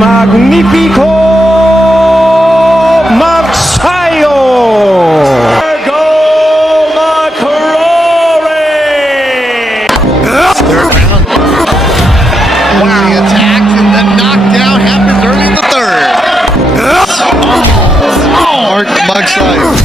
Magnifico Magsayo! Go Mccrory! Third round. Wow. The attacks and the knockdown happens early in the third. Magsayo.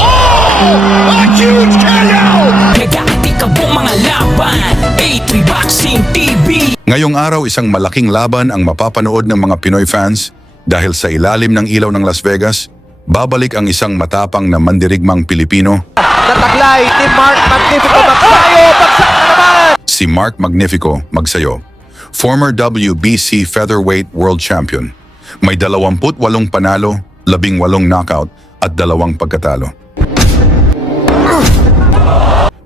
Oh! A huge KO! Nag-aati ka po mga laban, FILIPINOYBOXING TV. Ngayong araw, isang malaking laban ang mapapanood ng mga Pinoy fans dahil sa ilalim ng ilaw ng Las Vegas, babalik ang isang matapang na mandirigmang Pilipino. Nataglay ni Mark Magnifico Magsayo, bagsak na naman! Si Mark Magnifico Magsayo, former WBC Featherweight World Champion. May 28 panalo, 18 knockout at 2 pagkatalo.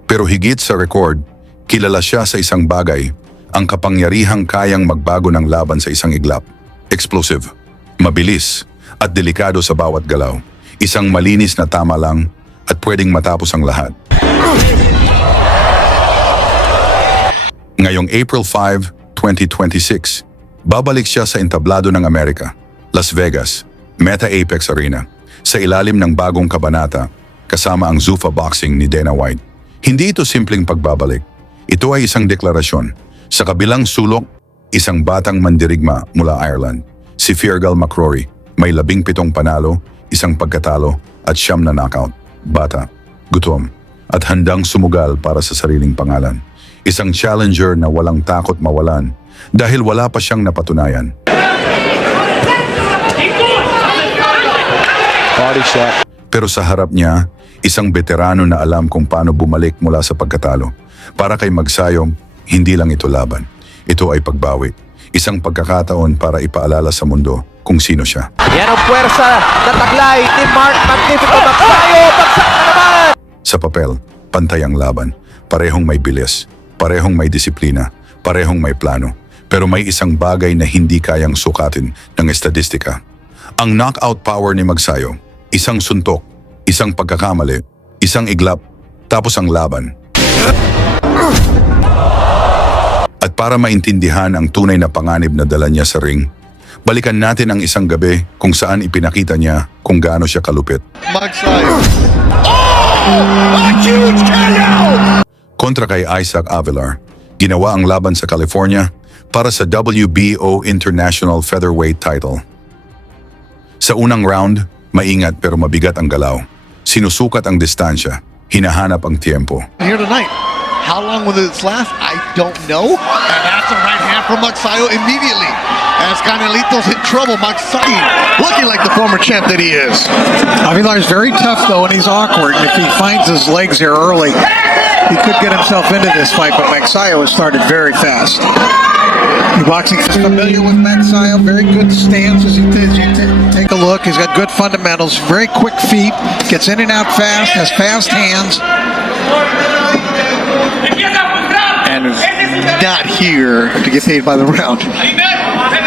Pero higit sa record, kilala siya sa isang bagay, ang kapangyarihang kayang magbago ng laban sa isang iglap. Explosive, mabilis, at delikado sa bawat galaw. Isang malinis na tama lang at pwedeng matapos ang lahat. Ngayong April 5, 2026, babalik siya sa entablado ng Amerika, Las Vegas, Meta Apex Arena, sa ilalim ng bagong kabanata, kasama ang Zuffa Boxing ni Dana White. Hindi ito simpleng pagbabalik. Ito ay isang deklarasyon. Sa kabilang sulok, isang batang mandirigma mula Ireland, si Mccrory, may 17 panalo, 1 pagkatalo at 9 na knockout. Bata, gutom, at handang sumugal para sa sariling pangalan. Isang challenger na walang takot mawalan dahil wala pa siyang napatunayan. Pero sa harap niya, isang veterano na alam kung paano bumalik mula sa pagkatalo. Para kay Magsayo, hindi lang ito laban. Ito ay pagbawi. Isang pagkakataon para ipaalala sa mundo kung sino siya. Yan ang puwersa na taglay ni Mark Magnifico Magsayo, bagsak na naman! Sa papel, pantay ang laban. Parehong may bilis, parehong may disiplina, parehong may plano. Pero may isang bagay na hindi kayang sukatin ng estadistika. Ang knockout power ni Magsayo, isang suntok, isang pagkakamali, isang iglap, tapos ang laban. At para maintindihan ang tunay na panganib na dala niya sa ring, balikan natin ang isang gabi kung saan ipinakita niya kung gaano siya kalupit. Magsayo. Oh! A huge KO! Kontra kay Isaac Avilar, ginawa ang laban sa California para sa WBO International Featherweight title. Sa unang round, maingat pero mabigat ang galaw. Sinusukat ang distansya, hinahanap ang tiempo. Here tonight. How long will this last? I don't know. And that's a right hand from Magsayo immediately. As Canelito's in trouble, Magsayo looking like the former champ that he is. Avilar is very tough though, and he's awkward. And if he finds his legs here early, he could get himself into this fight. But Magsayo has started very fast. Boxing is familiar with Magsayo. Very good stance as you take a look. He's got good fundamentals. Very quick feet. Gets in and out fast. Has fast hands. And not here to get paid by the round.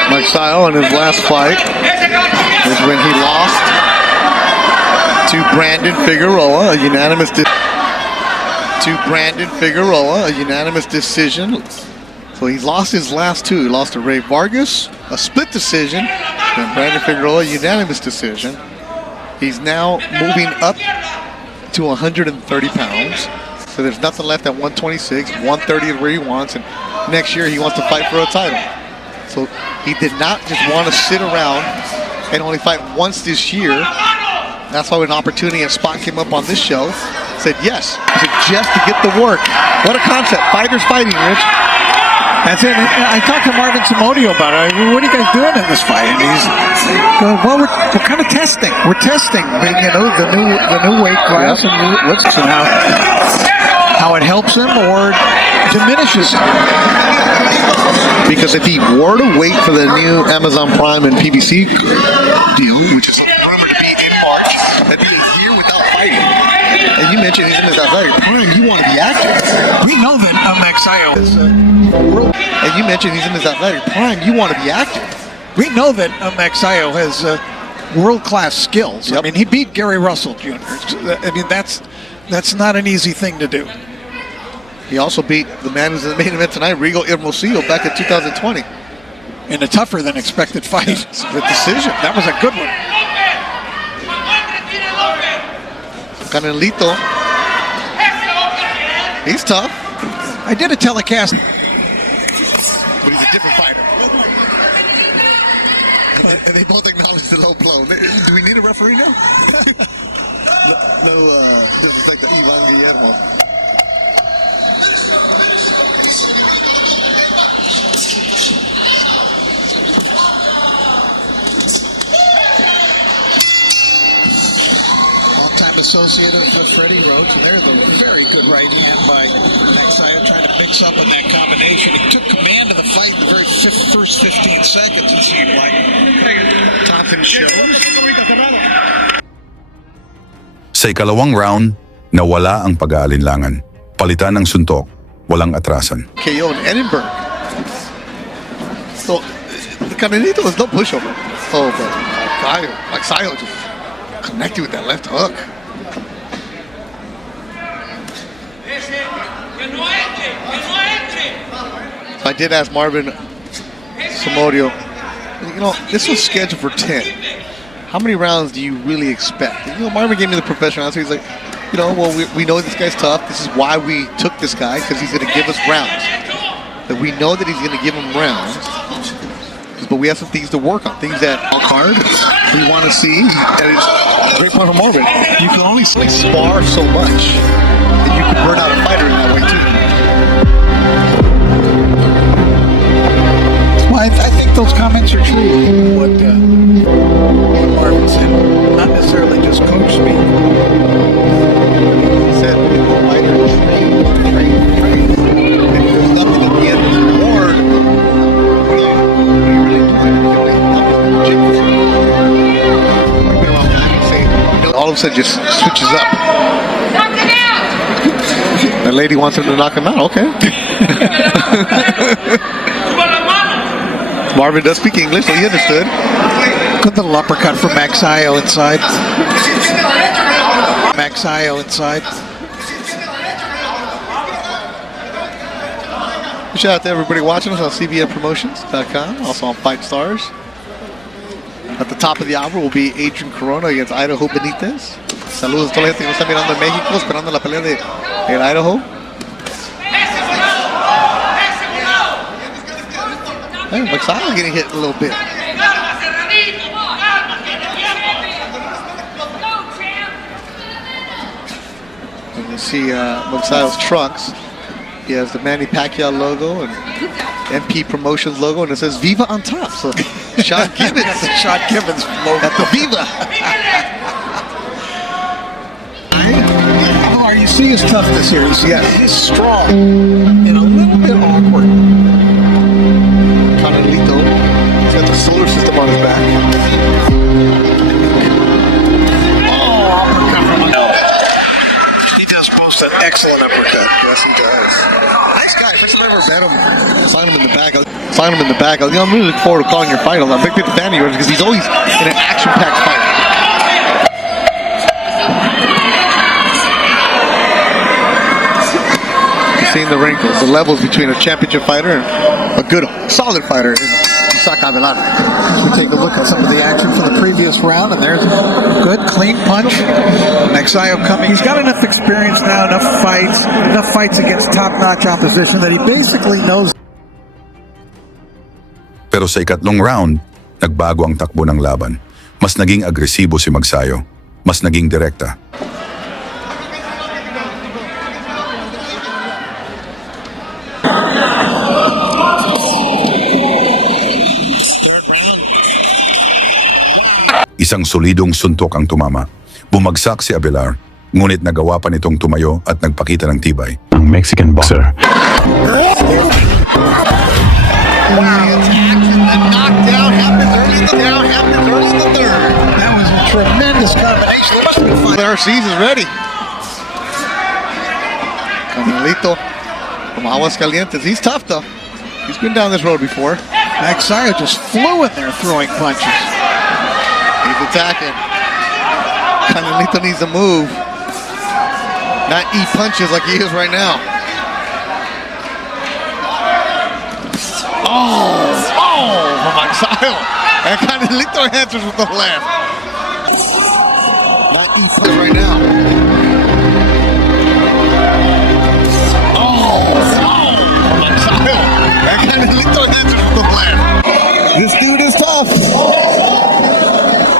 Magsayo in his last fight is when he lost to Brandon Figueroa, a unanimous decision. So he's lost his last two. He lost to Ray Vargas, a split decision, and Brandon Figueroa, unanimous decision. He's now moving up to 130 pounds. So there's nothing left at 126, 130 is where he wants, and next year he wants to fight for a title. So he did not just want to sit around and only fight once this year. That's why when an opportunity and spot came up on this show, said yes. He said just to get the work. What a concept. Fighters fighting, Rich. That's it. I talked to Marvin Samodio about it. What are you guys doing in this fight? And he's going, well, we're kind of testing. We're testing, you know, the new weight class and let's see how it helps him or diminishes him. Because if he were to wait for the new Amazon Prime and PBC deal, which is rumored to be in March, that'd be a year without fighting. And you mentioned he's in his athletic prime. You want to be active. We know that Magsayo is And you mentioned he's in his athletic prime. You want to be active. we know that Magsayo has world-class skills. Yep. I mean, he beat Gary Russell Jr. I mean, that's not an easy thing to do. He also beat the man who's in the main event tonight, Rigo Hermosillo, back in 2020. in a tougher than expected fight. Split decision. That was a good one. Canelito. He's tough. I did a telecast. But he's a different fighter. And they both acknowledge the low blow. Do we need a referee now? No, disrespect to Ivan Guillermo. All-time associated with Freddie Rhodes, and there's a very good right hand by Magsayo trying to mix up on that combination. He took command of the fight in the very first 15 seconds, it seemed like. Thompson shows. Sa ikalawang round, nawala ang pag-aalinlangan. Palitan ng suntok, walang atrasan. KO in Edinburgh. So, Canelito was no pushover. Oh, but Magsayo just connected with that left hook. So I did ask Marvin Samodio, you know, this was scheduled for 10. How many rounds do you really expect? And, you know, Marvin gave me the professional answer. He's like, you know, well, we know this guy's tough. This is why we took this guy, because he's going to give us rounds. That we know that he's going to give him rounds, but we have some things to work on, things that are hard. We want to see. And it's a great point from Marvin. You can only spar so much, and you can burn out a fighter in that way too. Well, I think those comments are true. What Marvin said, not necessarily just coach speak. He said, fighter train. And there's nothing at the end of the reward. All of a sudden just switches up. The lady wants him to knock him out. Okay. Marvin does speak English, so he understood. Good little uppercut from Magsayo inside. Magsayo inside. Shout out to everybody watching us on cbnpromotions.com, also on Fight Stars. At the top of the hour will be Adrian Corona against Idaho Benitez. Saludos a toda la gente que nos está mirando en México, esperando la pelea de Idaho. Hey, Magsayo getting hit a little bit. And you see Magsayo's trunks. He has the Manny Pacquiao logo and MP Promotions logo, and it says Viva on top. So Sean Gibbons. Sean Gibbons logo. At the Viva. You see his toughness here. He's strong and a little bit awkward. Canelito. He's got the solar system on his back. Oh, uppercut from him. He does post an excellent uppercut. Yes, he does. Nice guy. First time I ever met him. Sign him in the back. You know, I'm really looking forward to calling your fight. I'm a big fan of yours because he's always in an action-packed fight. Seeing the wrinkles, the levels between a championship fighter and a good, solid fighter in Isaac Avelar. We take a look at some of the action from the previous round, and there's a good, clean punch. Magsayo coming. He's got enough experience now, enough fights against top-notch opposition that he basically knows. Pero sa ikatlong round, nagbago ang takbo ng laban. Mas naging agresibo si Magsayo. Mas naging direkta. Isang solidong suntok ang tumama. Bumagsak si Avelar, ngunit nagawa pa nitong tumayo at nagpakita ng tibay. Ang Mexican boxer. That was a tremendous combination. RC's is ready. Canelito from Aguascalientes. He's tough though. He's been down this road before. Magsayo just flew in there throwing punches. He's attacking. Canelito needs to move. Not eat punches like he is right now. Oh, Magsayo. And Canelito answers with the left. Not in right now. Magsayo. And Canelito answers with the left. This dude is tough.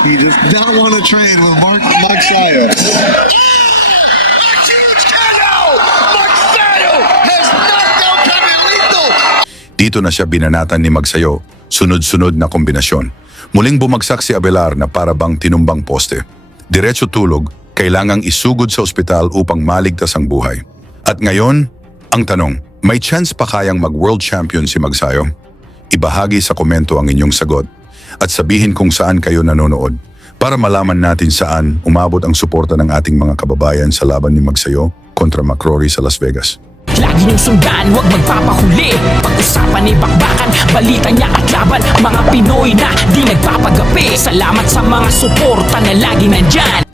He does not want to train with Magsayo. Dito na siya binanatan ni Magsayo, sunod-sunod na kombinasyon. Muling bumagsak si Abelar na para bang tinumbang poste. Diretso tulog, kailangang isugod sa ospital upang maligtas ang buhay. At ngayon, ang tanong, may chance pa kayang mag-world champion si Magsayo? Ibahagi sa komento ang inyong sagot at sabihin kung saan kayo nanonood para malaman natin saan umabot ang suporta ng ating mga kababayan sa laban ni Magsayo kontra Mccrory sa Las Vegas. Lagi niyong sundan, huwag magpapahuli. Pag-usapan ni bakbakan, balita niya at laban. Mga Pinoy na di nagpapagapi. Salamat sa mga suporta na lagi nandyan.